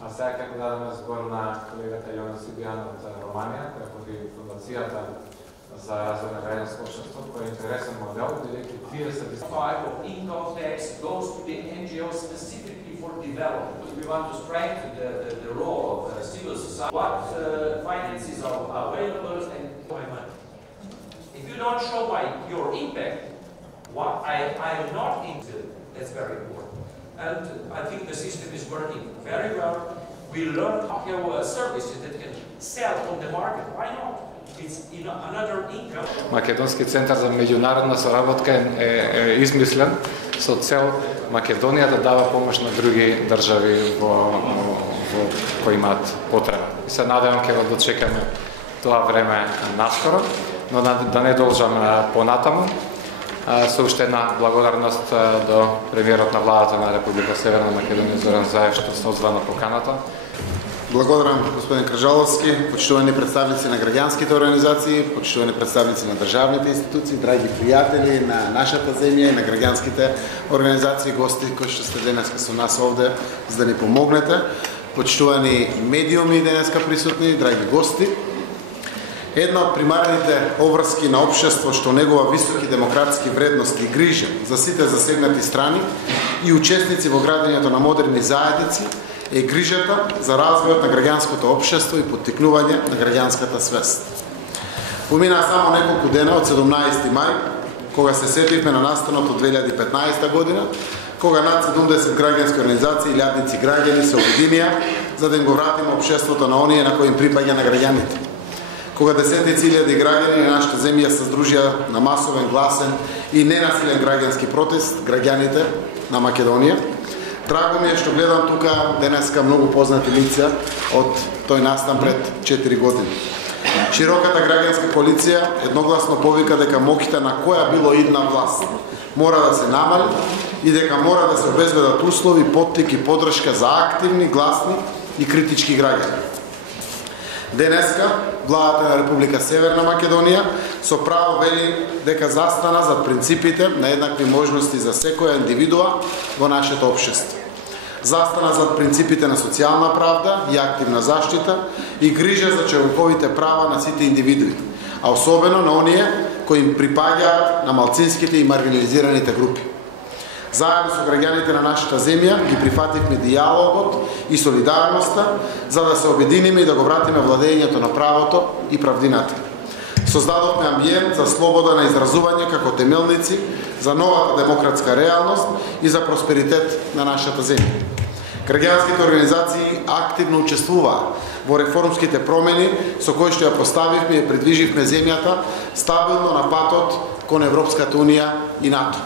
А сега ќе дадеме збор на колегата Јован Сибијан од Романија, која води фундацијата за развој на граѓанско општество, кој е интересен модел, бидејќи тие се type of income tax goes to the NGO specifically for development. We want to strengthen the role of civil society. What finances are available and my money. If you don't show by your impact, what I am not into, that's very important. And I think the system is working very well. We learn services that can sell on the market. Why not? It's another income. Македонски центар за меѓународна соработка е измислен со цел Македонија да дава помош на други држави во кои имаат потреба. И се надевам ќе го дочекаме тоа време наскоро, но да не должам понатаму. Со уште една благодарност до премиерот на владата на Република Северна Македонија Зоран Заев што се озваа на поканата. Благодарам, господин Кржаловски, почитувани представници на граѓанските организации, почитувани представници на државните институции, драги пријатели на нашата земја и на граѓанските организации, гости кои што сте денеска со нас овде за да ни помогнете, почитувани медиуми денеска присутни, драги гости. Една од примарните обврски на општество што негова високи демократски вредности и грижа за сите засегнати страни и учесници во градењето на модерни заедници е грижата за развојот на граѓанското општество и поттикнување на граѓанската свест. Поминаа само неколку дена од 17 мај, кога се сетивме на настанот од 2015 година, кога над 70 граѓански организации и илјадници граѓани се обединија за да им го вратиме општеството на оние на кои им припаѓа на граѓаните. Кога десетици илјади граѓани на нашата земја се здружија на масовен, гласен и ненасилен граѓански протест, граѓаните на Македонија. Драго ми е што гледам тука денеска многу познати лица од тој настан пред 4 години. Широката граѓанска коалиција едногласно повика дека моќта на која било идна власт мора да се намали и дека мора да се обезбедат услови, поттик и поддршка за активни, гласни и критички граѓани. Денеска, владата на Република Северна Македонија со право вели дека застана зад принципите на еднакви можности за секоја индивидуа во нашето општество. Застана зад принципите на социјална правда и активна заштита и грижа за човековите права на сите индивидуи, а особено на оние кои им припаѓаат на малцинските и маргинализираните групи. Заедно со граѓаните на нашата земја ги прифативме дијалогот и солидарноста за да се обединиме и да го вратиме владењето на правото и правдината. Создадовме амбиент за слобода на изразување како темелници за новата демократска реалност и за просперитет на нашата земја. Граѓанските организации активно учествуваа во реформските промени со кои што ја поставивме и придвиживме земјата стабилно на патот кон Европската унија и НАТО.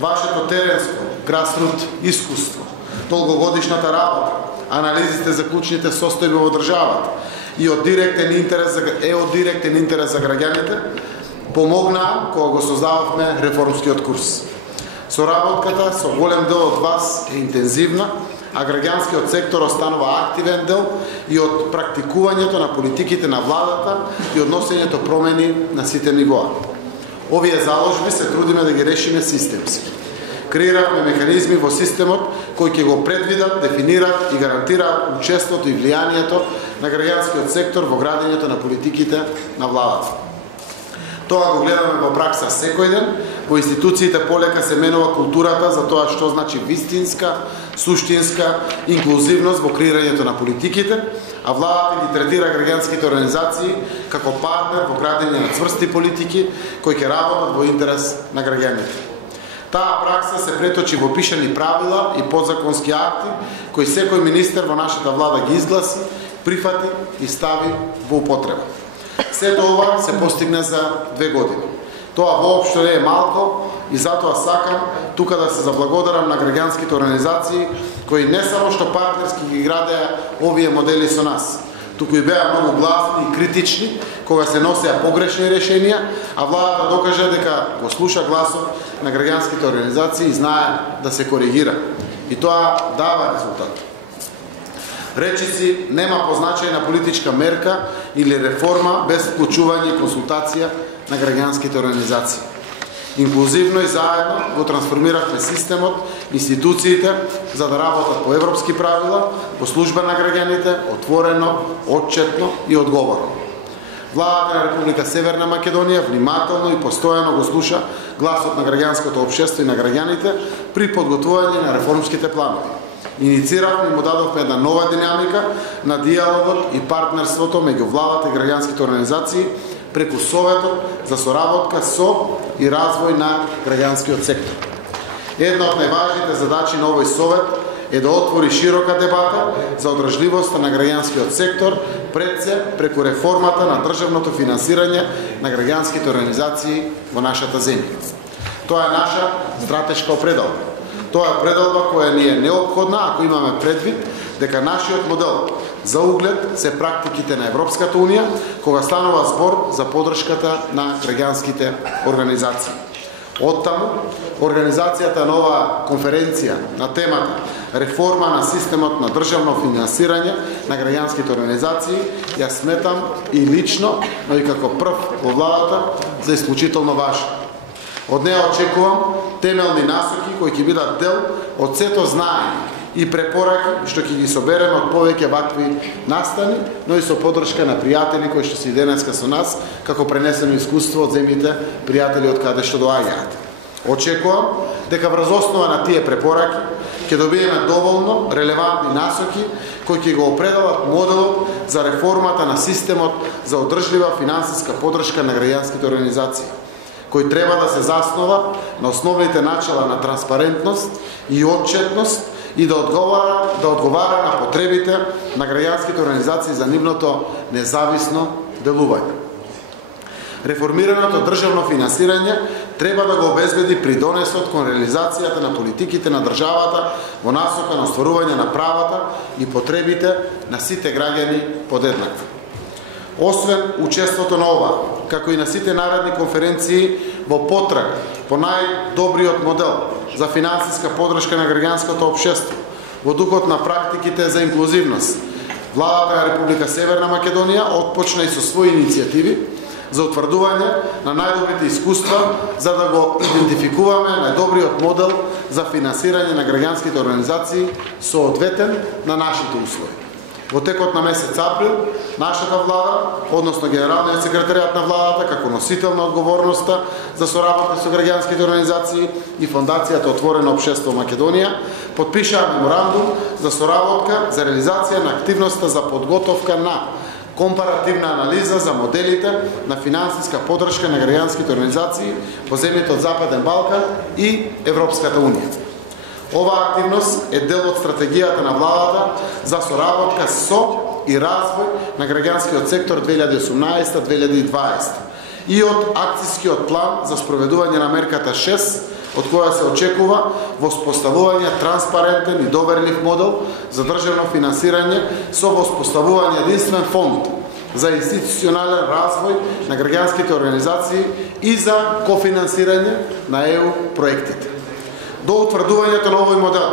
Вашето теренско, грасрут искуство, долгогодишната работа, анализите за клучните состојби во државата и од директен интерес за граѓаните помогнаа кога го создававме реформскиот курс. Соработката со голем дел од вас е интензивна, а граѓанскиот сектор останува активен дел и од практикувањето на политиките на владата и од носењето промени на сите нивоа. Овие заложби се трудиме да ги решиме системски. Креиравме механизми во системот кои ќе го предвидат, дефинират и гарантираат учеството и влијанието на граѓанскиот сектор во градењето на политиките на владата. Тоа го гледаме во пракса секој ден, во институциите полека се менува културата за тоа што значи вистинска, суштинска инклузивност во креирањето на политиките, а владата ги третира граѓанските организации како партнер во градење на цврсти политики кои ќе работат во интерес на граѓаните. Таа пракса се преточи во пишани правила и подзаконски акти кои секој министер во нашата влада ги изгласи, прифати и стави во употреба. Сето ова се постигне за 2 години. Тоа воопшто не е малко и затоа сакам тука да се заблагодарам на граѓанските организации кои не само што партнерски ги градеа овие модели со нас, туку и беа многу гласни и критични кога се носеа погрешни решенија, а владата докажа дека го слуша гласот на граѓанските организации и знае да се коригира. И тоа дава резултат. Речици нема позначајна политичка мерка или реформа без вклучување и консултација на граѓанските организации. Инклузивно и заедно го трансформиравме системот, институциите за да работат по европски правила, по служба на граѓаните, отворено, отчетно и одговорно. Владата на Република Северна Македонија внимателно и постојано го слуша гласот на граѓанското општество и на граѓаните при подготвување на реформските планови. Иницииравме и му дадовме една нова динамика на диалогот и партнерството меѓу владата и граѓанските организации преку Советот за соработка со и развој на граѓанскиот сектор. Една од најважните задачи на овој совет е да отвори широка дебата за одржливоста на граѓанскиот сектор, пред се преку реформата на државното финансирање на граѓанските организации во нашата земја. Тоа е наша стратешка определба. Тоа е определба која ни е неопходна ако имаме предвид дека нашиот модел за углед се практиките на Европската унија кога станува збор за поддршката на граѓанските организации. Оттаму, организацијата на оваа конференција на темата реформа на системот на државно финансирање на граѓанските организации ја сметам и лично, но и како прв во владата за исклучително важна. Од неја очекувам темелни насоки кои ќе бидат дел од сето знаење и препораки што ќе ги собереме од повеќе вакви настани, но и со поддршка на пријатели кои што се и денеска со нас, како пренесено искуство од земјите пријатели од каде што доаѓаат. Очекувам дека врз основа на тие препораки ќе добиеме доволно релевантни насоки кои ќе го определат моделот за реформата на системот за одржлива финансиска поддршка на граѓанските организации, кој треба да се заснова на основните начала на транспарентност и отчетност и да одговара на потребите на граѓанските организации за нивното независно делување. Реформираното државно финансирање треба да го обезбеди придонесот кон реализацијата на политиките на државата во насока на остварување на правата и потребите на сите граѓани подеднакво. Освен учеството на ова, како и на сите наредни конференции во потрага по најдобриот модел за финансиска поддршка на граѓанското општество, во духот на практиките за инклузивност, владата на Република Северна Македонија отпочна и со своји иницијативи за утврдување на најдобрите искуства за да го идентификуваме најдобриот модел за финансирање на граѓанските организации соодветен на нашите услови. Во текот на месец април, нашата влада, односно Генералниот секретаријат на владата, како носител на одговорноста за соработка со граѓанските организации и Фондацијата Отворено општество Македонија, подпишаа меморандум за соработка за реализација на активноста за подготовка на компаративна анализа за моделите на финансиска поддршка на граѓанските организации во земјите од Западен Балкан и Европската унија. Оваа активност е дел од стратегијата на владата за соработка со и развој на граѓанскиот сектор 2018-2020 и од акцискиот план за спроведување на мерката 6, од која се очекува воспоставување транспарентен и доверлив модел за државно финансирање со воспоставување единствен фонд за институционален развој на граѓанските организации и за кофинансирање на ЕУ проектите. До утврдувањето на овој модел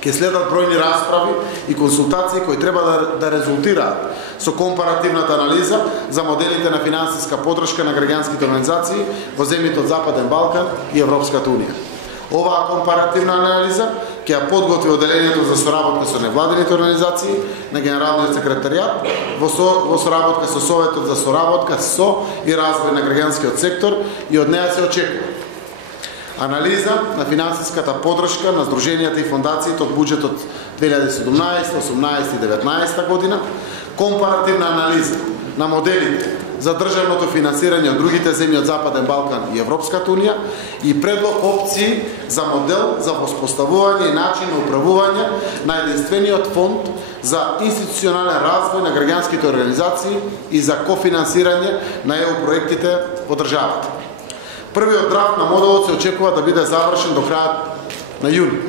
ќе следат бројни расправи и консултации кои треба да резултираат со компаративната анализа за моделите на финансиска поддршка на граѓанските организации во земјите од Западен Балкан и Европската унија. Оваа компаративна анализа ќе ја подготви одделението за соработка со невладините организации на Генералниот секретаријат во соработка со Советот за соработка со и развој на граѓанскиот сектор и од неа се очекува анализа на финансиската поддршка на здруженијата и фондациите од буџетот 2017, 18 и 19 година, компаративна анализа на моделите за државното финансирање од другите земји од Западен Балкан и Европската унија и предлог опции за модел за воспоставување и начин на управување на единствениот фонд за институционален развој на граѓанските организации и за кофинансирање на ЕУ проектите во државата. Првиот драфт на моделот се очекува да биде завршен до крајот на јуни,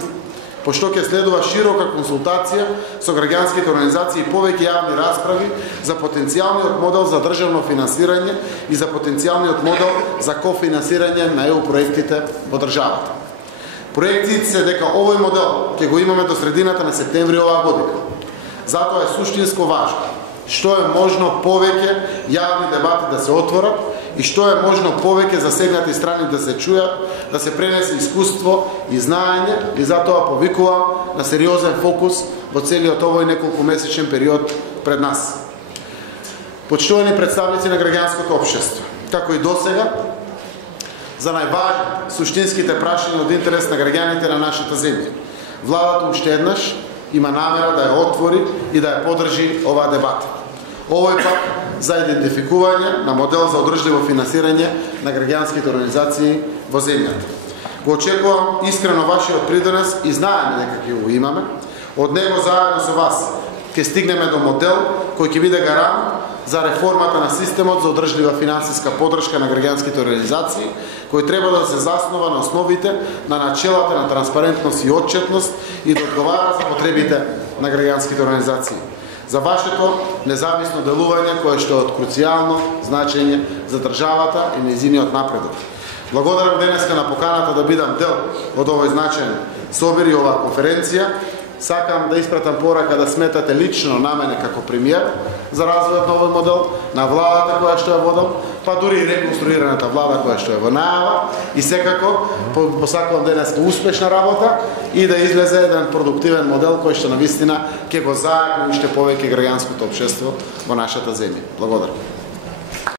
пошто ќе следува широка консултација со граѓанските организации и повеќе јавни расправи за потенцијалниот модел за државно финансирање и за потенцијалниот модел за кофинансирање на ЕУ проектите во државата. Проекциите се дека овој модел ќе го имаме до средината на септември оваа година. Затоа е суштинско важно што е можно повеќе јавни дебати да се отворат и што е можно повеќе засегнати страни да се чујат, да се пренесе искуство и знаење, и затоа повикувам на сериозен фокус во целиот овој неколкумесечен период пред нас. Почитувани представници на граѓанското општество, како и досега, за најважни суштинските прашања од интерес на граѓаните на нашата земја, владата уште еднаш има намера да ја отвори и да ја подржи оваа дебата. Овој пак за идентификување на модел за одржливо финансирање на граѓанските организации во земјата. Го очекувам искрено вашиот придонес и знаеме дека ќе го имаме. Од него заедно со вас ќе стигнеме до модел кој ќе биде гарант за реформата на системот за одржлива финансиска поддршка на граѓанските организации, кој треба да се заснова на основите на начелата на транспарентност и отчетност и да одговара за потребите на граѓанските организации. За вашето независно делување кое што е од круцијално значење за државата и нејзиниот напредок. Благодарам денеска на поканата да бидам дел од овој значаен собир и оваа конференција. Сакам да испратам порака да сметате лично на мене како премиер за развојот на овој модел, на владата која што ја водам, па дури и реконструираната влада која што е во најава, и секако посакувам денеска успешна работа и да излезе еден продуктивен модел кој што навистина ќе го заедно уште повеќе граѓанското општество во нашата земја. Благодарам.